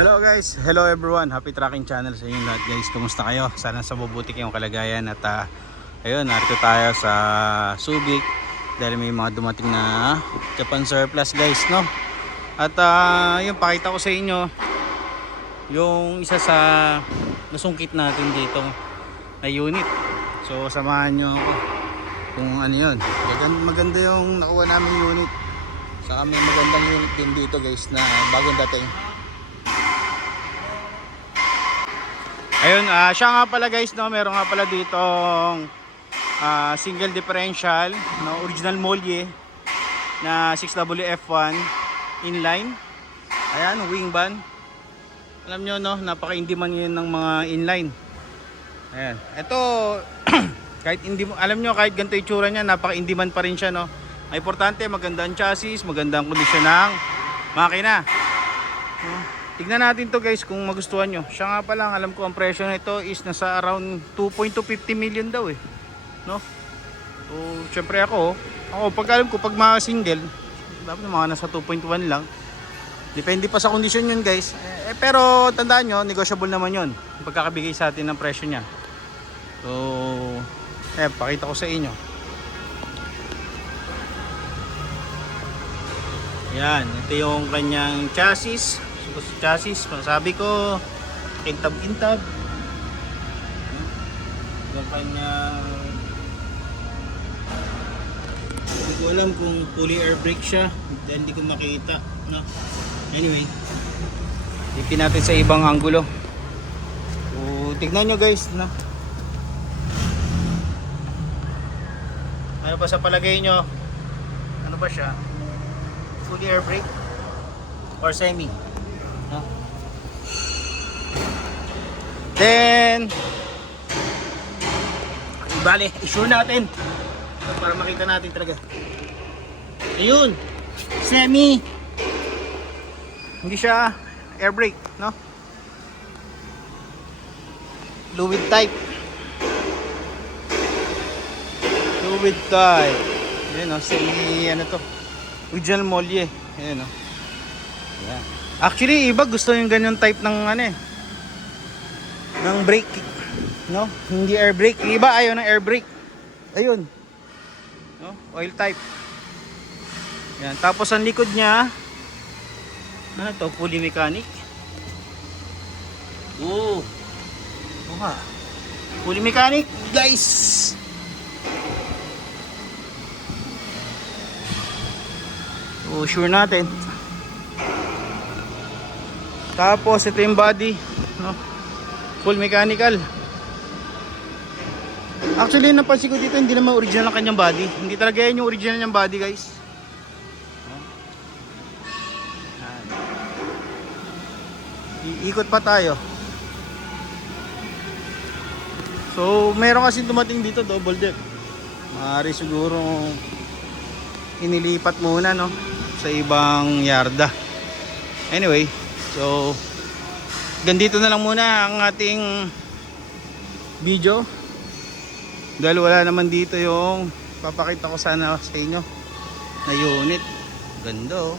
Hello guys, hello everyone, happy tracking channel sa inyo lahat guys. Kumusta kayo? Sana sa mabuti kayong kalagayan. At ayun, narito tayo sa Subic dahil may mga dumating na Japan surplus guys, no? At yun, pakita ko sa inyo yung isa sa nasungkit natin dito na unit. So samahan nyo ako kung ano yun. Maganda yung nakuha namin unit. Saka may magandang unit din dito guys na bagong dating. Ayun, siya nga pala guys, no, meron nga pala ditong single differential, no, original Molye na 6WF1 inline. Ayan, wing van. Alam nyo, no, napaka-indiman yun ng mga inline. Ayan, ito kahit hindi mo, alam nyo, kahit ganito itsura niya, napaka-indiman pa rin siya, no. Ang importante, magandang chassis, magandang kondisyon ng makina. Tignan natin to guys kung magustuhan nyo. Siya nga pa lang, alam ko ang presyo nito is nasa around 2.250 million daw eh, no? So syempre ako pag alam ko, pag mga single dapat mga nasa 2.1 lang. Depende pa sa kondisyon yun guys, pero tandaan nyo, negotiable naman yun pagkakabigay sa atin ng presyo nya. So pakita ko sa inyo. Yan, ito yung kanyang chassis. Masabi ko intab-intab. Yung kanyang, hindi ko alam kung fully air brake siya dahil hindi ko makita, no? Anyway, ipin natin sa ibang anggulo. So, tignan nyo guys, no? Ano ba sa palagay nyo? Ano ba siya? Fully air brake or semi? No? Then bale, i-sure natin para makita natin talaga. Ayun, semi, hindi siya air brake, no? Fluid type. Ayan, no? Semi, ano to, original Molye. Ayan, no? Ayan. Actually, iba gusto yung ganyan type ng ano eh, ng brake, no? Hindi air brake. Iba ayaw ng air brake. Ayun, no? Oil type. Yan. Tapos ang likod niya, ano to? Fully mechanic. Nga. Fully mechanic, guys. So, sure natin. Tapos ito yung body, no? Full mechanical. Actually napansin ko dito, hindi naman original ang kanyang body. Hindi talaga yan yung original niyang body guys. Iikot pa tayo. So meron kasi dumating dito double deck. Maaari siguro inilipat muna, no, sa ibang yarda. Anyway, so ganito na lang muna ang ating video dahil wala naman dito yung papakita ko sana sa inyo na unit. Ganda, oh,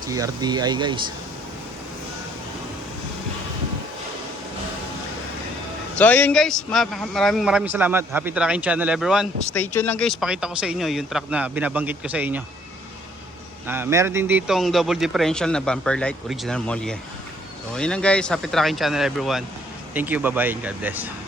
CRDI guys. So ayun guys, maraming salamat. Happy tracking channel everyone. Stay tuned lang guys, pakita ko sa inyo yung truck na binabanggit ko sa inyo. Meron din ditong double differential na bumper light, original Molye. So yun lang guys, happy tracking channel everyone. Thank you, bye bye and God bless.